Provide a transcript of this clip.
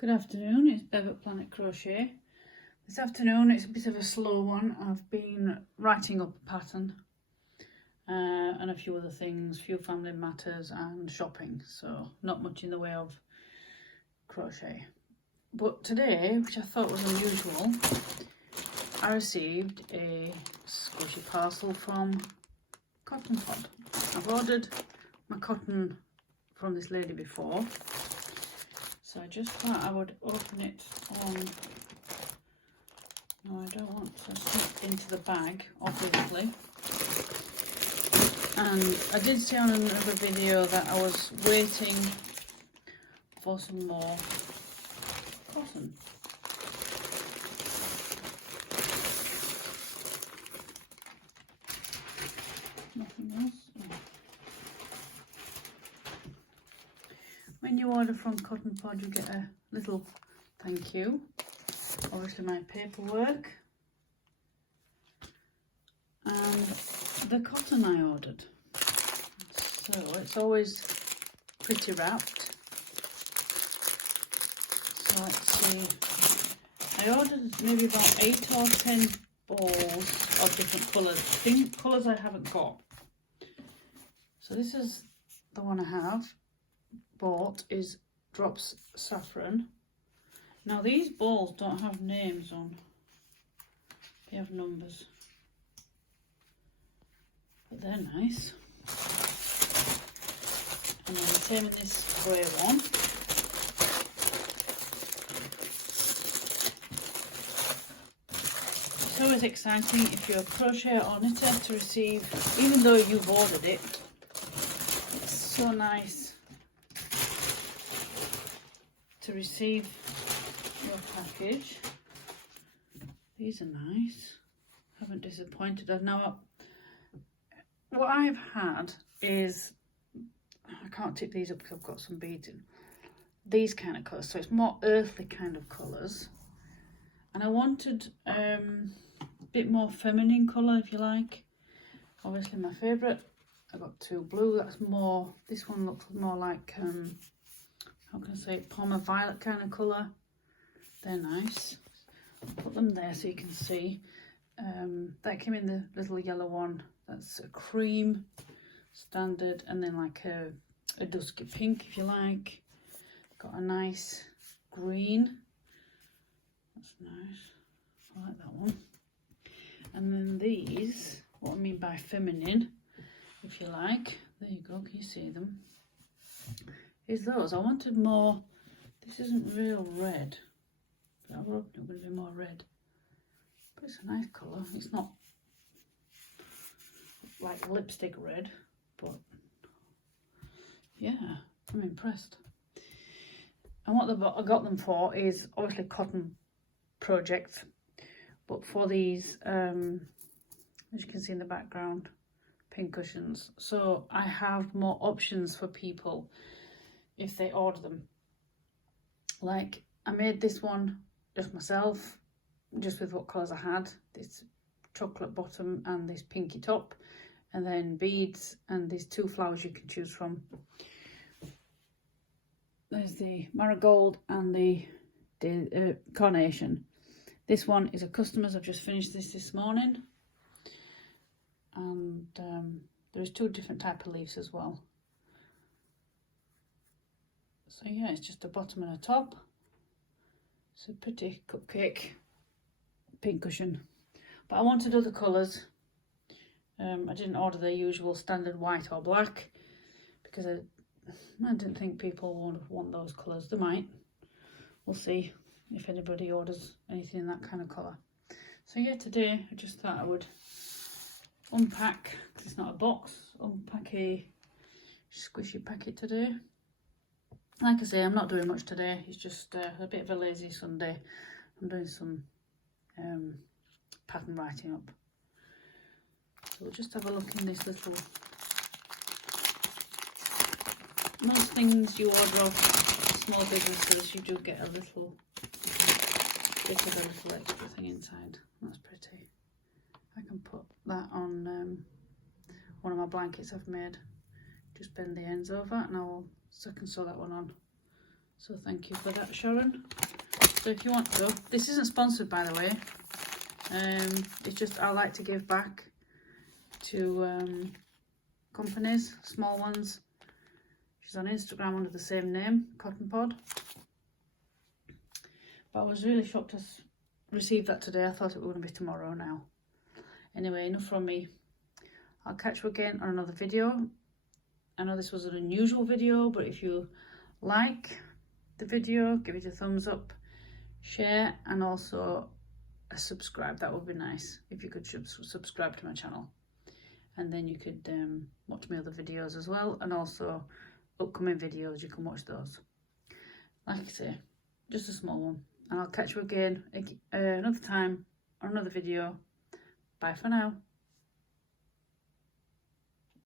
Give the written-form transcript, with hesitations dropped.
Good afternoon, it's Bev at Planet Crochet. This afternoon it's a bit of a slow one. I've been writing up a pattern and a few other things, few family matters and shopping, so not much in the way of crochet. But today, which I thought was unusual, I received a squishy parcel from Cotton Pod. I've ordered my cotton from this lady before, so I just thought I would open it on. No, I don't want to slip into the bag, obviously. And I did say on another video that I was waiting for some more cotton. Nothing else. Oh. When you order from Cotton Pod, you get a little thank you. Obviously my paperwork and the cotton I ordered. So it's always pretty wrapped. So let's see. I ordered maybe about 8 or 10 balls of different colours. Colours I haven't got. So this is the one I have bought, is Drops Saffron. Now these balls don't have names on, they have numbers, but they're nice. And then the same in this grey one. It's always exciting if you're a crocheter or knitter to receive, even though you've ordered it, it's so nice to receive your package. These are nice, haven't disappointed. Now what I've had is, I can't tip these up because I've got some beads in, these kind of colours, so it's more earthly kind of colours, and I wanted a bit more feminine colour, if you like. Obviously my favourite, I got 2 blue, that's more, this one looks more like how can I say it, Palmer Violet kind of colour. They're nice. I'll put them there so you can see. That came in the little yellow one. That's a cream standard, and then like a dusky pink, if you like. Got a nice green. That's nice. I like that one. And then these, what I mean by feminine, if you like. There you go. Can you see them? Is those. I wanted more. This isn't real red. I will open it with a bit more red, but it's a nice colour. It's not like lipstick red, but yeah, I'm impressed. And what I got them for is obviously cotton projects, but for these, as you can see in the background, pin cushions. So I have more options for people if they order them. Like I made this one just myself, just with what colours I had, this chocolate bottom and this pinky top, and then beads and these 2 flowers you can choose from. There's the marigold and the carnation. This one is a customer's. I've just finished this morning, and there's 2 different type of leaves as well. So yeah, it's just a bottom and a top. It's a pretty cupcake pin cushion, but I wanted other colours. I didn't order the usual standard white or black because I didn't think people would want those colours. They might. We'll see if anybody orders anything in that kind of colour. So yeah, today I just thought I would unpack, because it's not a box, unpack a squishy packet today. Like I say, I'm not doing much today. It's just a bit of a lazy Sunday. I'm doing some pattern writing up. So we'll just have a look in this little... Most things you order off small businesses, you do get a little bit of a little extra thing inside. That's pretty. I can put that on one of my blankets I've made. Just bend the ends over and I can sew that one on. So thank you for that, Sharon. So if you want to, this isn't sponsored by the way. It's just I like to give back to companies, small ones. She's on Instagram under the same name, Cotton Pod. But I was really shocked to receive that today. I thought it was going to be tomorrow now. Anyway, enough from me. I'll catch you again on another video. I know this was an unusual video, but if you like the video, give it a thumbs up, share, and also a subscribe. That would be nice if you could subscribe to my channel. And then you could watch my other videos as well, and also upcoming videos, you can watch those. Like I say, just a small one. And I'll catch you again another time on another video. Bye for now.